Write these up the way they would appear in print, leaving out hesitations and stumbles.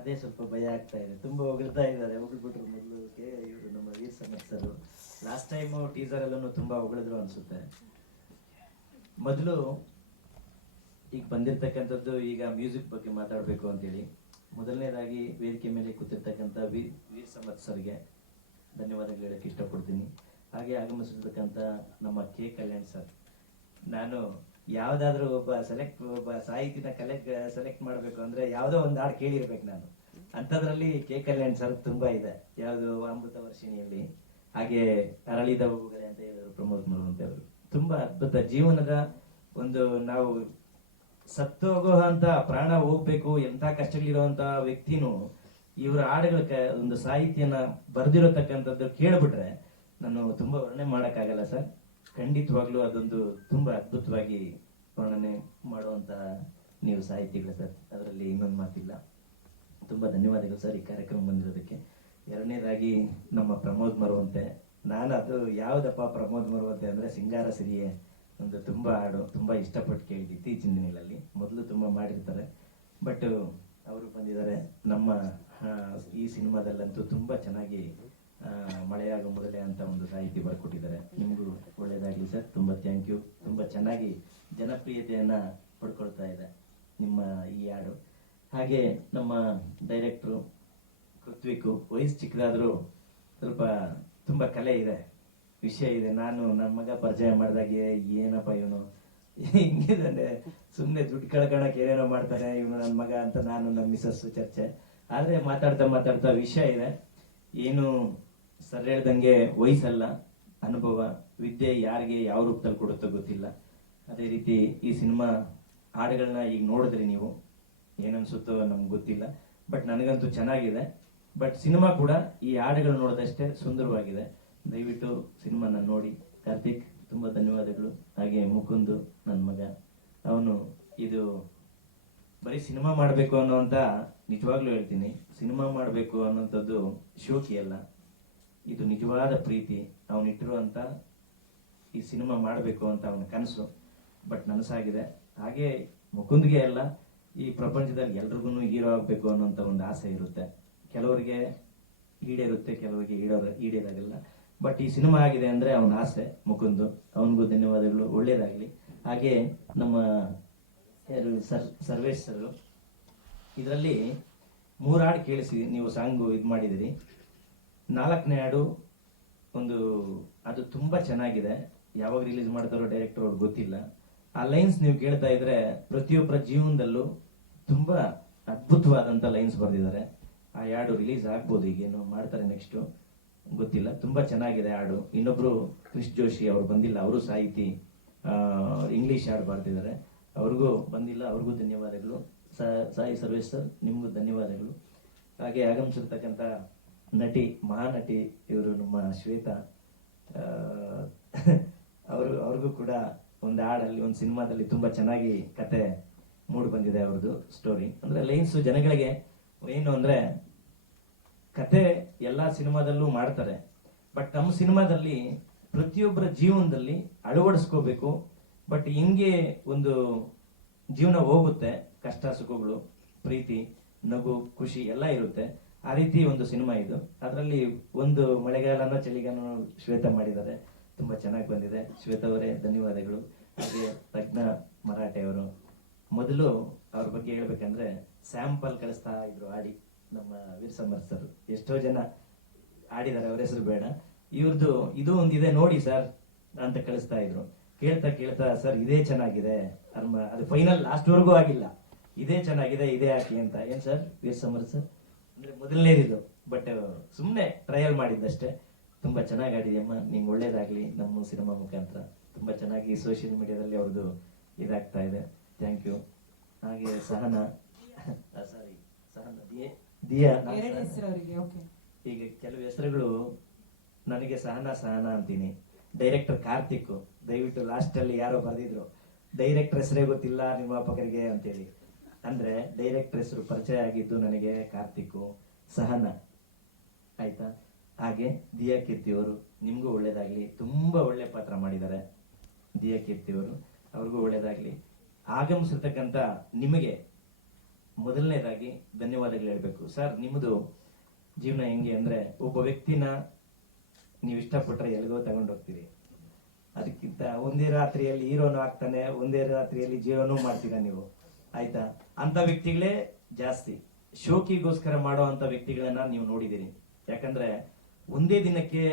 ಅದೇ ಸ್ವಲ್ಪ ಭಯ ಆಗ್ತಾ ಇದೆ. ತುಂಬಾ ಹೊಗಳ್ತಾ ಇದ್ದಾರೆ, ಹೊಗಳ್ಬಿಟ್ರು ಮೊದಲಕ್ಕೆ ಇವರು ನಮ್ಮ Veer Samarth sir. Last time teaser ಅಲ್ಲೂ ತುಂಬಾ ಹೊಗಳಿದ್ರು ಅನ್ಸುತ್ತೆ. ಮೊದಲು ಈಗ ಬಂದಿರತಕ್ಕಂಥದ್ದು, ಈಗ ಮ್ಯೂಸಿಕ್ ಬಗ್ಗೆ ಮಾತಾಡಬೇಕು ಅಂತೇಳಿ ಮೊದಲನೇದಾಗಿ ವೇದಿಕೆ ಮೇಲೆ ಕೂತಿರ್ತಕ್ಕಂಥ ವೀರ್ ಸಮರ್ಥ್ ಸರ್ಗೆ ಧನ್ಯವಾದಗಳು ಹೇಳಕ್ಕೆ ಇಷ್ಟಪಡ್ತೀನಿ. ಹಾಗೆ ಆಗಮಿಸಿರ್ತಕ್ಕಂಥ ನಮ್ಮ ಕೆ ಕಲ್ಯಾಣ್ ಸರ್. ನಾನು ಯಾವ್ದಾದ್ರು ಒಬ್ಬ ಸಾಹಿತಿನ ಸೆಲೆಕ್ಟ್ ಮಾಡಬೇಕು ಅಂದ್ರೆ ಯಾವುದೋ ಒಂದು ಹಾಡು ಕೇಳಿರ್ಬೇಕು ನಾನು. ಅಂಥದ್ರಲ್ಲಿ ಕೆ ಕಲ್ಯಾಣ್ ಸರ್ ತುಂಬಾ ಇದೆ. ಯಾವುದು ಅಮೃತ ವರ್ಷಿಣಿಯಲ್ಲಿ, ಹಾಗೆ ಅರಳಿದ ಹೂವುಗಳೇ ಅಂತ ಹೇಳಿದ್ರು ಪ್ರಮೋದ್ ಮರುವಂತೆ ಅವರು. ತುಂಬಾ ಅದ್ಭುತ ಜೀವನದ ಒಂದು, ನಾವು ಸತ್ತು ಹೋಗೋ ಅಂತ ಪ್ರಾಣ ಹೋಗ್ಬೇಕು ಎಂತ ಕಷ್ಟಗಳಿರುವಂತ ವ್ಯಕ್ತಿನೂ ಇವರ ಹಾಡುಗಳ ಒಂದು ಸಾಹಿತ್ಯನ ಬರೆದಿರತಕ್ಕಂಥದ್ದು ಕೇಳ್ಬಿಟ್ರೆ ನಾನು ತುಂಬಾ ವರ್ಣನೆ ಮಾಡಕ್ಕಾಗಲ್ಲ ಸರ್. ಖಂಡಿತವಾಗ್ಲೂ ಅದೊಂದು ತುಂಬಾ ಅದ್ಭುತವಾಗಿ ವರ್ಣನೆ ಮಾಡುವಂತ ನೀವು ಸಾಹಿತಿಗಳು ಸರ್, ಅದರಲ್ಲಿ ಇನ್ನೊಂದು ಮಾತಿಲ್ಲ. ತುಂಬಾ ಧನ್ಯವಾದಗಳು ಸರ್ ಈ ಕಾರ್ಯಕ್ರಮ ಬಂದಿರೋದಕ್ಕೆ. ಎರಡನೇದಾಗಿ ನಮ್ಮ ಪ್ರಮೋದ್ ಮರುವಂತೆ. ನಾನು ಅದು ಯಾವ್ದಪ್ಪ ಪ್ರಮೋದ್ ಮರುವಂತೆ ಅಂದ್ರೆ ಸಿಂಗಾರ ಸಿರಿಯೇ ಒಂದು ತುಂಬಾ ಹಾಡು ತುಂಬಾ ಇಷ್ಟಪಟ್ಟು ಕೇಳಿದ್ವಿ ಇತ್ತೀಚಿನ ದಿನಗಳಲ್ಲಿ. ಮೊದಲು ತುಂಬಾ ಮಾಡಿರ್ತಾರೆ, ಬಟ್ ಅವರು ಬಂದಿದ್ದಾರೆ. ನಮ್ಮ ಈ ಸಿನಿಮಾದಲ್ಲಂತೂ ತುಂಬಾ ಚೆನ್ನಾಗಿ ಮಳೆಯಾಗ ಮೊದಲೇ ಅಂತ ಒಂದು ಸಾಹಿತಿ ಬರ್ಕೊಟ್ಟಿದ್ದಾರೆ. ನಿಮಗೂ ಒಳ್ಳೇದಾಗ್ಲಿ ಸರ್, ತುಂಬಾ ಥ್ಯಾಂಕ್ ಯು. ತುಂಬಾ ಚೆನ್ನಾಗಿ ಜನಪ್ರಿಯತೆಯನ್ನ ಪಡ್ಕೊಳ್ತಾ ಇದೆ ನಿಮ್ಮ ಈ ಹಾಡು. ಹಾಗೆ ನಮ್ಮ ಡೈರೆಕ್ಟ್ರು ಕೃತ್ವಿಕು, ವಯಸ್ಸು ಚಿಕ್ಕದಾದ್ರೂ ಸ್ವಲ್ಪ ತುಂಬಾ ಕಲೆ ಇದೆ, ವಿಷಯ ಇದೆ. ನಾನು ನನ್ನ ಮಗ ಪರಿಚಯ ಮಾಡಿದಾಗೆ ಏನಪ್ಪ ಇವನು ಹಿಂಗಿದಾನೆ, ಸುಮ್ಮನೆ ದುಡ್ಡು ಕಳ್ಕೊಳಕ್ ಏನೇನೋ ಮಾಡ್ತಾನೆ ಇವನು ನನ್ನ ಮಗ ಅಂತ ನಾನು ನಮ್ಮ ಮಿಸಸ್ ಚರ್ಚೆ. ಆದ್ರೆ ಮಾತಾಡ್ತಾ ಮಾತಾಡ್ತಾ ವಿಷಯ ಇದೆ. ಏನು ಸರ್ ಹೇಳ್ದಂಗೆ ವಯಸ್ಸಲ್ಲ, ಅನುಭವ, ವಿದ್ಯೆ ಯಾರಿಗೆ ಯಾವ ರೂಪದಲ್ಲಿ ಕೊಡುತ್ತೋ ಗೊತ್ತಿಲ್ಲ. ಅದೇ ರೀತಿ ಈ ಸಿನಿಮಾ ಹಾಡುಗಳನ್ನ ಈಗ ನೋಡಿದ್ರಿ ನೀವು, ಏನನ್ಸುತ್ತೋ ನಮ್ಗೆ ಗೊತ್ತಿಲ್ಲ, ಬಟ್ ನನಗಂತೂ ಚೆನ್ನಾಗಿದೆ. ಬಟ್ ಸಿನಿಮಾ ಕೂಡ ಈ ಹಾಡುಗಳು ನೋಡೋದಷ್ಟೇ ಸುಂದರವಾಗಿದೆ. ದಯವಿಟ್ಟು ಸಿನಿಮಾನ ನೋಡಿ. ಕಾರ್ತಿಕ್ ತುಂಬಾ ಧನ್ಯವಾದಗಳು. ಹಾಗೆ ಮುಕುಂದು ನನ್ನ ಮಗ, ಅವನು ಇದು ಬರೀ ಸಿನಿಮಾ ಮಾಡಬೇಕು ಅನ್ನೋಂತ, ನಿಜವಾಗ್ಲೂ ಹೇಳ್ತೀನಿ, ಸಿನಿಮಾ ಮಾಡಬೇಕು ಅನ್ನೋಂಥದ್ದು ಶೋಕಿ ಅಲ್ಲ, ಇದು ನಿಜವಾದ ಪ್ರೀತಿ. ಅವನಿಟ್ಟಿರುವಂತ ಈ ಸಿನಿಮಾ ಮಾಡಬೇಕು ಅಂತ ಅವನ ಕನಸು, ಬಟ್ ನನಸಾಗಿದೆ. ಹಾಗೆ ಮುಕುಂದ್ಗೆ ಅಲ್ಲ, ಈ ಪ್ರಪಂಚದಲ್ಲಿ ಎಲ್ರಿಗೂ ಹೀರೋ ಆಗ್ಬೇಕು ಅನ್ನೋಂಥ ಒಂದು ಆಸೆ ಇರುತ್ತೆ. ಕೆಲವರಿಗೆ ಈಡೇರುತ್ತೆ, ಕೆಲವರಿಗೆ ಈಡೇರಾಗಲ್ಲ. ಬಟ್ ಈ ಸಿನಿಮಾ ಆಗಿದೆ ಅಂದ್ರೆ ಅವನ ಆಸೆ ಮುಕುಂದು. ಅವನಿಗೂ ಧನ್ಯವಾದಗಳು, ಒಳ್ಳೇದಾಗ್ಲಿ. ಹಾಗೆ ನಮ್ಮ ಸರ್ವೇಶ್ ಸರ್, ಇದರಲ್ಲಿ 3 ಹಾಡು ಕೇಳಿಸಿ ನೀವು ಸಾಂಗು ಇದು ಮಾಡಿದಿರಿ. 4ನೇ ಹಾಡು ಒಂದು, ಅದು ತುಂಬಾ ಚೆನ್ನಾಗಿದೆ. ಯಾವಾಗ ರಿಲೀಸ್ ಮಾಡ್ತಾರೋ ಡೈರೆಕ್ಟರ್ ಅವ್ರಿಗೆ ಗೊತ್ತಿಲ್ಲ. ಆ ಲೈನ್ಸ್ ನೀವು ಕೇಳ್ತಾ ಇದ್ರೆ ಪ್ರತಿಯೊಬ್ಬರ ಜೀವನದಲ್ಲೂ ತುಂಬಾ ಅದ್ಭುತವಾದಂತ ಲೈನ್ಸ್ ಬರ್ದಿದ್ದಾರೆ. ಆ ಹಾಡು ರಿಲೀಸ್ ಆಗ್ಬೋದು, ಈಗೇನು ಮಾಡ್ತಾರೆ ನೆಕ್ಸ್ಟ್ ಗೊತ್ತಿಲ್ಲ. ತುಂಬಾ ಚೆನ್ನಾಗಿದೆ ಹಾಡು. ಇನ್ನೊಬ್ರು ಕ್ರಿಶ್ ಜೋಶಿ ಅವರು ಬಂದಿಲ್ಲ, ಅವರು ಸಾಹಿತಿ, ಇಂಗ್ಲಿಷ್ ಹಾಡು ಬರ್ತಿದ್ದಾರೆ, ಅವ್ರಿಗೂ ಬಂದಿಲ್ಲ, ಅವ್ರಿಗೂ ಧನ್ಯವಾದಗಳು. ಸಾಯಿ ಸರ್ವೇಶ್ ಸರ್, ನಿಮ್ಗೂ ಧನ್ಯವಾದಗಳು. ಹಾಗೆ ಆಗಮಿಸಿರ್ತಕ್ಕಂಥ ನಟಿ, ಮಹಾನಟಿ ಇವರು ನಮ್ಮ ಶ್ವೇತಾ, ಅವ್ರಿಗೂ ಕೂಡ ಒಂದು ಹಾಡಲ್ಲಿ, ಒಂದು ಸಿನಿಮಾದಲ್ಲಿ ತುಂಬಾ ಚೆನ್ನಾಗಿ ಕತೆ ಮೂಡ್ ಬಂದಿದೆ ಅವ್ರದ್ದು ಸ್ಟೋರಿ. ಅಂದ್ರೆ ಲೈನ್ಸ್ ಜನಗಳಿಗೆ ಏನು ಅಂದ್ರೆ, ಕತೆ ಎಲ್ಲಾ ಸಿನಿಮಾದಲ್ಲೂ ಮಾಡ್ತಾರೆ, ಬಟ್ ನಮ್ಮ ಸಿನಿಮಾದಲ್ಲಿ ಪ್ರತಿಯೊಬ್ಬರ ಜೀವನದಲ್ಲಿ ಅಳವಡಿಸ್ಕೋಬೇಕು. ಬಟ್ ಹಿಂಗೆ ಒಂದು ಜೀವನ ಹೋಗುತ್ತೆ, ಕಷ್ಟ ಸುಖಗಳು, ಪ್ರೀತಿ, ನಗು, ಖುಷಿ ಎಲ್ಲ ಇರುತ್ತೆ. ಆ ರೀತಿ ಒಂದು ಸಿನಿಮಾ ಇದು. ಅದರಲ್ಲಿ ಒಂದು ಮಳೆಗಾಲನ ಚಳಿಗಾಲನ ಶ್ವೇತಾ ಮಾಡಿದ್ದಾರೆ, ತುಂಬಾ ಚೆನ್ನಾಗಿ ಬಂದಿದೆ. ಶ್ವೇತಾ ಅವರೇ ಧನ್ಯವಾದಗಳು. ಹಾಗೆ ಪ್ರಜ್ಞಾ ಮರಾಠೆ ಅವರು, ಮೊದಲು ಅವ್ರ ಬಗ್ಗೆ ಹೇಳ್ಬೇಕಂದ್ರೆ ಸ್ಯಾಂಪಲ್ ಕಳಿಸ್ತಾ ಇದ್ರು ಆಡಿ. ನಮ್ಮ ವೀರ್ ಸಮರ್ಥ್ ಸರ್ ಎಷ್ಟೋ ಜನ ಆಡಿದ್ದಾರೆ, ಅವ್ರ ಹೆಸರು ಬೇಡ, ಇವ್ರದ್ದು ಇದು ಒಂದಿದೆ ನೋಡಿ ಸರ್ ಅಂತ ಕಳಿಸ್ತಾ ಇದ್ರು. ಕೇಳ್ತಾ ಕೇಳ್ತಾ ಸರ್ ಇದೇ ಚೆನ್ನಾಗಿದೆ, ಅದು ಫೈನಲ್ ಲಾಸ್ಟ್ ವರ್ಗೂ ಆಗಿಲ್ಲ, ಇದೇ ಚೆನ್ನಾಗಿದೆ, ಇದೇ ಹಾಕಿ ಅಂತ. ಏನ್ ಸರ್ ವೀರ್ ಸಮರ್ಥ್ ಸರ್ ಅಂದ್ರೆ ಮೊದಲನೇದಿದು, ಬಟ್ ಸುಮ್ಮನೆ ಟ್ರಯಲ್ ಮಾಡಿದ್ದಷ್ಟೇ. ತುಂಬಾ ಚೆನ್ನಾಗಿ ಆಡಿದೆಯಮ್ಮ, ನಿಂಗೆ ಒಳ್ಳೇದಾಗ್ಲಿ. ನಮ್ಮ ಸಿನಿಮಾ ಮುಖಾಂತರ ತುಂಬಾ ಚೆನ್ನಾಗಿ ಸೋಷಿಯಲ್ ಮೀಡಿಯಾದಲ್ಲಿ ಅವ್ರದ್ದು ಇದಾಗ್ತಾ ಇದೆ. Thank you. ಹಾಗೆ ಸಹನಾ, ಸಾರಿ ಸಹನಾ, ದಿಯಾ. ಈಗ ಕೆಲವು ಹೆಸರುಗಳು ನನಗೆ ಸಹನಾ ಅಂತೀನಿ. ಡೈರೆಕ್ಟರ್ ಕಾರ್ತಿಕ್, ದಯವಿಟ್ಟು ಲಾಸ್ಟ್ ಅಲ್ಲಿ ಯಾರೋ ಬರ್ದಿದ್ರು ಡೈರೆಕ್ಟರ್ ಹೆಸರೇ ಗೊತ್ತಿಲ್ಲ ನಿರ್ಮಾಪಕರಿಗೆ ಅಂತೇಳಿ. ಅಂದ್ರೆ ಡೈರೆಕ್ಟರ್ ಹೆಸರು ಪರಿಚಯ ಆಗಿದ್ದು ನನಗೆ ಕಾರ್ತಿಕ್, ಸಹನಾ, ಆಯ್ತಾ. ಹಾಗೆ ದಿಯಾ ಕೀರ್ತಿ ಅವರು, ನಿಮ್ಗೂ ಒಳ್ಳೇದಾಗ್ಲಿ. ತುಂಬಾ ಒಳ್ಳೆ ಪಾತ್ರ ಮಾಡಿದ್ದಾರೆ ದಿಯಾ ಕೀರ್ತಿ ಅವರು, ಅವ್ರಿಗೂ ಒಳ್ಳೇದಾಗ್ಲಿ. ಆಗಮಿಸಿರ್ತಕ್ಕಂಥ ನಿಮಗೆ ಮೊದಲನೇದಾಗಿ ಧನ್ಯವಾದಗಳು ಹೇಳ್ಬೇಕು ಸರ್. ನಿಮ್ಮದು ಜೀವನ ಹೆಂಗೆ ಅಂದ್ರೆ, ಒಬ್ಬ ವ್ಯಕ್ತಿನ ನೀವು ಇಷ್ಟಪಟ್ಟರೆ ಎಲ್ಲಿಗೋ ತಗೊಂಡು ಹೋಗ್ತೀರಿ. ಅದಕ್ಕಿಂತ ಒಂದೇ ರಾತ್ರಿಯಲ್ಲಿ ಹೀರೋನು ಆಗ್ತಾನೆ, ಒಂದೇ ರಾತ್ರಿಯಲ್ಲಿ ಜೀರೋನು ಮಾಡ್ತೀರಾ ನೀವು, ಆಯ್ತಾ? ಅಂತ ವ್ಯಕ್ತಿಗಳೇ ಜಾಸ್ತಿ. ಶೋಕಿಗೋಸ್ಕರ ಮಾಡೋ ಅಂತ ವ್ಯಕ್ತಿಗಳನ್ನ ನೀವು ನೋಡಿದಿರಿ. ಯಾಕಂದ್ರೆ ಒಂದೇ ದಿನಕ್ಕೆ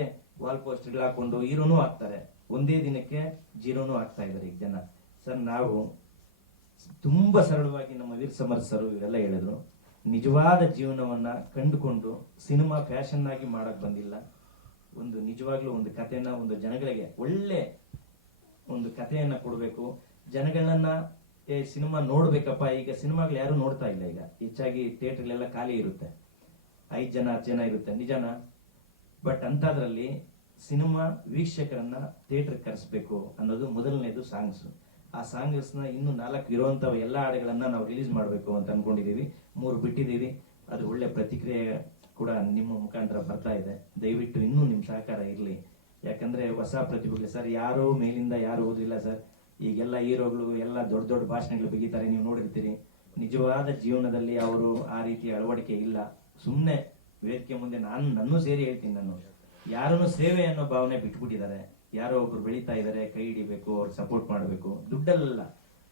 ವಾಲ್ ಪೋಸ್ಟರ್ಗಳು ಹಾಕೊಂಡು ಹೀರೋನು ಆಗ್ತಾರೆ, ಒಂದೇ ದಿನಕ್ಕೆ ಜೀರೋನು ಆಗ್ತಾ ಇದ್ದಾರೆ ಈಗ ಜನ. ಸರ್, ನಾವು ತುಂಬಾ ಸರಳವಾಗಿ ನಮ್ಮ ವೀರ್ ಸಮರ್ಥ್ ಸರ್ ಇವರೆಲ್ಲ ಹೇಳಿದ್ರು, ನಿಜವಾದ ಜೀವನವನ್ನ ಕಂಡುಕೊಂಡು ಸಿನಿಮಾ ಫ್ಯಾಷನ್ ಆಗಿ ಮಾಡಕ್ ಬಂದಿಲ್ಲ. ಒಂದು ನಿಜವಾಗ್ಲೂ ಒಂದು ಕಥೆನ ಒಂದು ಜನಗಳಿಗೆ ಒಳ್ಳೆ ಒಂದು ಕಥೆಯನ್ನ ಕೊಡಬೇಕು. ಜನಗಳನ್ನ ಸಿನಿಮಾ ನೋಡ್ಬೇಕಪ್ಪ. ಈಗ ಸಿನಿಮಾಗಳು ಯಾರು ನೋಡ್ತಾ ಇಲ್ಲ. ಈಗ ಹೆಚ್ಚಾಗಿ ಥಿಯೇಟರ್ಲೆಲ್ಲ ಖಾಲಿ ಇರುತ್ತೆ, 5 ಜನ 10 ಜನ ಇರುತ್ತೆ, ನಿಜಾನ? ಬಟ್ ಅಂತದ್ರಲ್ಲಿ ಸಿನಿಮಾ ವೀಕ್ಷಕರನ್ನ ಥಿಯೇಟರ್ ಕರೆಸ್ಬೇಕು ಅನ್ನೋದು ಮೊದಲನೇದು. ಸಾಂಗ್ಸ್, ಆ ಸಾಂಗ್ಸ್ ನ ಇನ್ನು 4 ಇರುವಂತ ಎಲ್ಲಾ ಹಾಡುಗಳನ್ನ ನಾವು ರಿಲೀಸ್ ಮಾಡ್ಬೇಕು ಅಂತ ಅನ್ಕೊಂಡಿದೀವಿ. 3 ಬಿಟ್ಟಿದೀವಿ. ಅದು ಒಳ್ಳೆ ಪ್ರತಿಕ್ರಿಯೆ ಕೂಡ ನಿಮ್ಮ ಮುಖಾಂತರ ಬರ್ತಾ ಇದೆ. ದಯವಿಟ್ಟು ಇನ್ನೂ ನಿಮ್ ಸಹಕಾರ ಇರ್ಲಿ. ಯಾಕಂದ್ರೆ ಹೊಸ ಪ್ರತಿಭೆಗಳು ಸರ್, ಯಾರು ಮೇಲಿಂದ ಯಾರು ಓದಿಲ್ಲ ಸರ್. ಈಗೆಲ್ಲ ಹೀರೋಗಳು ಎಲ್ಲ ದೊಡ್ಡ ದೊಡ್ಡ ಭಾಷಣಗಳು ಬಿಗಿತಾರೆ, ನೀವು ನೋಡಿರ್ತೀರಿ. ನಿಜವಾದ ಜೀವನದಲ್ಲಿ ಅವರು ಆ ರೀತಿ ಅಳವಡಿಕೆ ಇಲ್ಲ. ಸುಮ್ನೆ ವೇದಿಕೆ ಮುಂದೆ ನನ್ನೂ ಸೇರಿ ಹೇಳ್ತೀನಿ, ನಾನು ಯಾರನ್ನು ಸೇವೆ ಅನ್ನೋ ಭಾವನೆ ಬಿಟ್ಬಿಟ್ಟಿದ್ದಾರೆ. ಯಾರೋ ಒಬ್ರು ಬೆಳೀತಾ ಇದಾರೆ, ಕೈ ಹಿಡಿಬೇಕು, ಅವ್ರಿಗೆ ಸಪೋರ್ಟ್ ಮಾಡಬೇಕು. ದುಡ್ಡಲ್ಲ,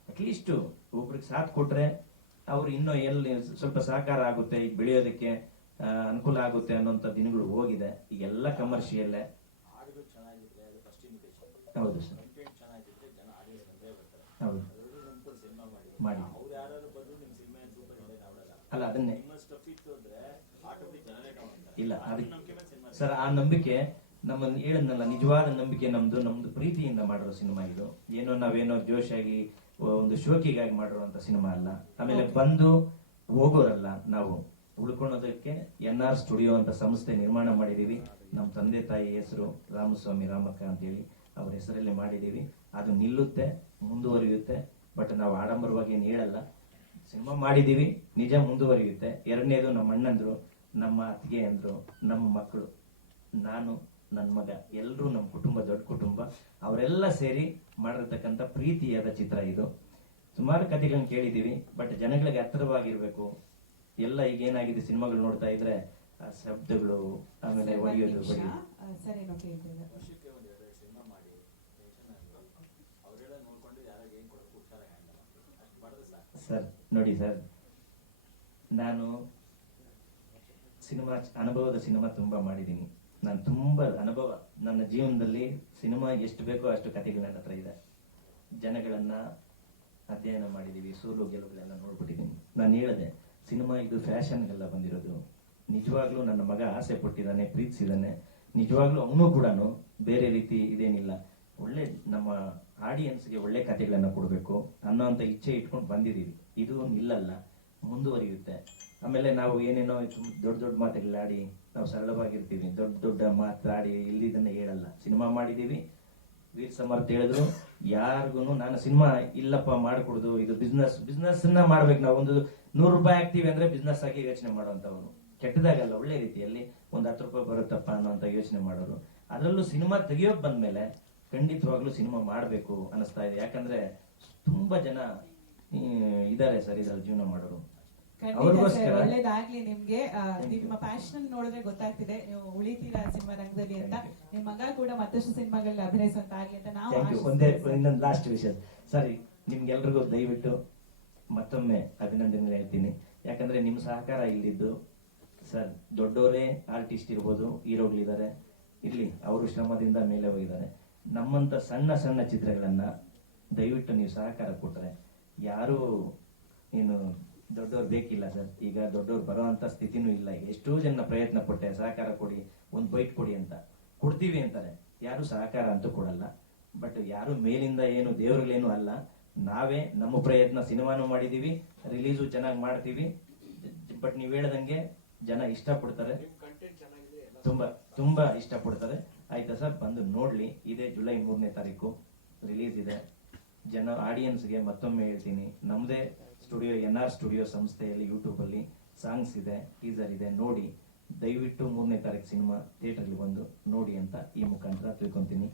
ಅಟ್ಲೀಸ್ಟ್ ಒಬ್ರಿಗೆ ಸಾಥ್ ಕೊಟ್ರೆ ಅವ್ರು ಇನ್ನೂ ಎಲ್ಲಿ ಸ್ವಲ್ಪ ಸಹಕಾರ ಆಗುತ್ತೆ, ಈಗ ಬೆಳೆಯೋದಕ್ಕೆ ಅನುಕೂಲ ಆಗುತ್ತೆ ಅನ್ನೋಂಥ ದಿನಗಳು ಹೋಗಿದೆ. ಈಗೆಲ್ಲ ಕಮರ್ಷಿಯಲ್ಲೇ. ಹೌದು ಸರ್, ಹೌದು ಮಾಡಿ. ಅಲ್ಲ ಅದನ್ನೇ ಇಲ್ಲ ಅದಕ್ಕೆ ಸರ್, ಆ ನಂಬಿಕೆ ನಮ್ಮನ್ನು ಹೇಳದ್ನಲ್ಲ, ನಿಜವಾದ ನಂಬಿಕೆ ನಮ್ದು ಪ್ರೀತಿಯಿಂದ ಮಾಡಿರೋ ಸಿನಿಮಾ ಇದು. ಏನೋ ನಾವೇನೋ ಜೋಶಾಗಿ ಒಂದು ಶೋಕಿಗಾಗಿ ಮಾಡಿರುವಂತ ಸಿನಿಮಾ ಅಲ್ಲ. ಆಮೇಲೆ ಬಂದು ಹೋಗೋರಲ್ಲ, ನಾವು ಉಳ್ಕೊಳೋದಕ್ಕೆ NR ಸ್ಟುಡಿಯೋ ಅಂತ ಸಂಸ್ಥೆ ನಿರ್ಮಾಣ ಮಾಡಿದೀವಿ. ನಮ್ಮ ತಂದೆ ತಾಯಿ ಹೆಸರು ರಾಮಸ್ವಾಮಿ ರಾಮಕ್ಕ ಅಂತೇಳಿ ಅವ್ರ ಹೆಸರಲ್ಲಿ ಮಾಡಿದೀವಿ. ಅದು ನಿಲ್ಲುತ್ತೆ, ಮುಂದುವರಿಯುತ್ತೆ. ಬಟ್ ನಾವು ಆಡಂಬರವಾಗಿ ಏನು ಹೇಳಲ್ಲ. ಸಿನಿಮಾ ಮಾಡಿದೀವಿ, ನಿಜ ಮುಂದುವರಿಯುತ್ತೆ. ಎರಡನೇದು ನಮ್ಮ ಅಣ್ಣಂದ್ರು, ನಮ್ಮ ಅತ್ತಿಗೆ ಅಂದ್ರು, ನಮ್ಮ ಮಕ್ಕಳು, ನಾನು, ನನ್ನ ಮಗ, ಎಲ್ಲರೂ ನಮ್ಮ ಕುಟುಂಬ, ದೊಡ್ಡ ಕುಟುಂಬ, ಅವರೆಲ್ಲ ಸೇರಿ ಮಾಡಿರ್ತಕ್ಕಂಥ ಪ್ರೀತಿಯಾದ ಚಿತ್ರ ಇದು. ಸುಮಾರು ಕಥೆಗಳನ್ನ ಕೇಳಿದೀವಿ, ಬಟ್ ಜನಗಳಿಗೆ ಹತ್ತಿರವಾಗಿರ್ಬೇಕು. ಎಲ್ಲ ಈಗ ಏನಾಗಿದೆ ಸಿನಿಮಾಗಳು ನೋಡ್ತಾ ಇದ್ರೆ ಶಬ್ದಗಳು, ಆಮೇಲೆ ಒಡೆಯೋದು ಸರ್. ನೋಡಿ ಸರ್, ನಾನು ಅನುಭವದ ಸಿನಿಮಾ ತುಂಬಾ ಮಾಡಿದ್ದೀನಿ. ನಾನು ತುಂಬಾ ಅನುಭವ, ನನ್ನ ಜೀವನದಲ್ಲಿ ಸಿನಿಮಾ ಎಷ್ಟು ಬೇಕೋ ಅಷ್ಟು ಕಥೆಗಳು ನನ್ನ ಹತ್ರ ಇದೆ. ಜನಗಳನ್ನ ಅಧ್ಯಯನ ಮಾಡಿದೀವಿ, ಸೋಲು ಗೆಲುವುಗಳೆಲ್ಲ ನೋಡ್ಬಿಟ್ಟಿದ್ದೀನಿ. ನಾನು ಹೇಳಿದೆ, ಸಿನಿಮಾ ಇದು ಫ್ಯಾಷನ್ಗೆಲ್ಲ ಬಂದಿರೋದು. ನಿಜವಾಗ್ಲೂ ನನ್ನ ಮಗ ಆಸೆ ಪಟ್ಟಿದ್ದಾನೆ, ಪ್ರೀತಿಸಿದಾನೆ. ನಿಜವಾಗ್ಲೂ ಅವನು ಕೂಡ ಬೇರೆ ರೀತಿ ಇದೇನಿಲ್ಲ, ಒಳ್ಳೆ ನಮ್ಮ ಆಡಿಯನ್ಸ್ಗೆ ಒಳ್ಳೆ ಕಥೆಗಳನ್ನ ಕೊಡಬೇಕು ಅನ್ನೋಂಥ ಇಚ್ಛೆ ಇಟ್ಕೊಂಡು ಬಂದಿದ್ದೀವಿ. ಇದು ನಿಲ್ಲಲ್ಲ, ಮುಂದುವರಿಯುತ್ತೆ. ಆಮೇಲೆ ನಾವು ಏನೇನೋ ದೊಡ್ಡ ದೊಡ್ಡ ಮಾತುಗಳಾಡಿ ನಾವು ಸರಳವಾಗಿರ್ತೀವಿ, ದೊಡ್ಡ ದೊಡ್ಡ ಮಾತಾಡಿ ಇಲ್ಲಿದ್ದನ್ನ ಹೇಳಲ್ಲ. ಸಿನಿಮಾ ಮಾಡಿದೀವಿ. ವೀರ್ ಸಮರ್ಥ್ ಹೇಳಿದ್ರು, ಯಾರಿಗೂ ನಾನು ಸಿನಿಮಾ ಇಲ್ಲಪ್ಪ ಮಾಡ್ಕೊಡುದು, ಇದು ಬಿಸ್ನೆಸ್ ಮಾಡ್ಬೇಕು. ನಾವು ಒಂದು 100 ರೂಪಾಯಿ ಹಾಕ್ತಿವಿ ಅಂದ್ರೆ ಬಿಸ್ನೆಸ್ ಆಗಿ ಯೋಚನೆ ಮಾಡುವಂತವ್ರು. ಕೆಟ್ಟದಾಗಲ್ಲ, ಒಳ್ಳೆ ರೀತಿಯಲ್ಲಿ ಒಂದು 10 ರೂಪಾಯಿ ಬರುತ್ತಪ್ಪ ಅನ್ನೋಂತ ಯೋಚನೆ ಮಾಡೋರು. ಅದರಲ್ಲೂ ಸಿನಿಮಾ ತೆಗಿಯೋಕ್ ಬಂದ್ಮೇಲೆ ಖಂಡಿತವಾಗ್ಲೂ ಸಿನಿಮಾ ಮಾಡ್ಬೇಕು ಅನಿಸ್ತಾ ಇದೆ. ಯಾಕಂದ್ರೆ ತುಂಬಾ ಜನ ಇದಾರೆ ಸರ್ ಇದ್ರಲ್ಲಿ ಜೀವನ ಮಾಡೋರು. ಒಳ್ಳೇದಾಗ್ಲಿ ನಿಮ್ಗೆ. ನಿಮ್ಮ ಪ್ಯಾಷನ್ ನೋಡಿದ್ರೆ ಗೊತ್ತಾಗ್ತಿದೆ ನೀವು ಉಳಿತೀರಾ ಸಿನಿಮಾ ರಂಗದಲ್ಲಿ ಅಂತ. ನಿಮ್ ಮಗ ಕೂಡ ಮತ್ತಷ್ಟು ಸಿನಿಮಾಗಳಲ್ಲಿ ಅಭಿನಯಿಸುವಂತಾಗ್ಲಿ ಅಂತ ನಾವು ಇನ್ನೊಂದು ಲಾಸ್ಟ್ ವಿಷಯ ಸರಿ, ನಿಮ್ಗೆಲ್ರಿಗೂ ದಯವಿಟ್ಟು ಮತ್ತೊಮ್ಮೆ ಅಭಿನಂದನೆ ಹೇಳ್ತೀನಿ. ಯಾಕಂದ್ರೆ ನಿಮ್ ಸಹಕಾರ ಇಲ್ಲಿದ್ದು ಸರ್, ದೊಡ್ಡವರೇ ಆರ್ಟಿಸ್ಟ್ ಇರ್ಬೋದು, ಹೀರೋಗಳಿದ್ದಾರೆ, ಇರ್ಲಿ, ಅವರು ಶ್ರಮದಿಂದ ಮೇಲೆ ಹೋಗಿದ್ದಾರೆ. ನಮ್ಮಂತ ಸಣ್ಣ ಸಣ್ಣ ಚಿತ್ರಗಳನ್ನ ದಯವಿಟ್ಟು ನೀವು ಸಹಕಾರ ಕೊಟ್ರೆ, ಯಾರು ಏನು ದೊಡ್ಡವ್ರು ಬೇಕಿಲ್ಲ ಸರ್. ಈಗ ದೊಡ್ಡವ್ರು ಬರೋಂತ ಸ್ಥಿತಿನೂ ಇಲ್ಲ. ಈಗ ಎಷ್ಟೋ ಜನ ಪ್ರಯತ್ನ ಪಟ್ಟೆ, ಸಹಕಾರ ಕೊಡಿ, ಒಂದು ಬೈಟ್ ಕೊಡಿ ಅಂತ. ಕೊಡ್ತೀವಿ ಅಂತಾರೆ, ಯಾರು ಸಹಕಾರ ಅಂತೂ ಕೊಡಲ್ಲ. ಬಟ್ ಯಾರು ಮೇಲಿಂದ ಏನು ದೇವ್ರುಗಳೇನು ಅಲ್ಲ, ನಾವೇ ನಮ್ಮ ಪ್ರಯತ್ನ. ಸಿನಿಮಾನು ಮಾಡಿದೀವಿ, ರಿಲೀಸು ಚೆನ್ನಾಗಿ ಮಾಡ್ತೀವಿ. ಬಟ್ ನೀವ್ ಹೇಳ್ದಂಗೆ ಜನ ಇಷ್ಟಪಡ್ತಾರೆ, ತುಂಬಾ ತುಂಬಾ ಇಷ್ಟಪಡ್ತಾರೆ. ಆಯ್ತಾ ಸರ್, ಬಂದು ನೋಡ್ಲಿ. ಇದೇ ಜುಲೈ 3ನೇ ತಾರೀಕು ರಿಲೀಸ್ ಇದೆ. ಜನ ಆಡಿಯನ್ಸ್ಗೆ ಮತ್ತೊಮ್ಮೆ ಹೇಳ್ತೀನಿ, ನಮ್ದೇ ಸ್ಟುಡಿಯೋ NR ಸ್ಟುಡಿಯೋ ಸಂಸ್ಥೆಯಲ್ಲಿ ಯೂಟ್ಯೂಬ್ ಅಲ್ಲಿ ಸಾಂಗ್ಸ್ ಇದೆ, ಟೀಸರ್ ಇದೆ, ನೋಡಿ. ದಯವಿಟ್ಟು 3ನೇ ತಾರೀಕು ಸಿನಿಮಾ ಥಿಯೇಟರ್ಗೆ ಬಂದು ನೋಡಿ ಅಂತ ಈ ಮುಖಾಂತರ ತಿಳ್ಕೊಂತೀನಿ.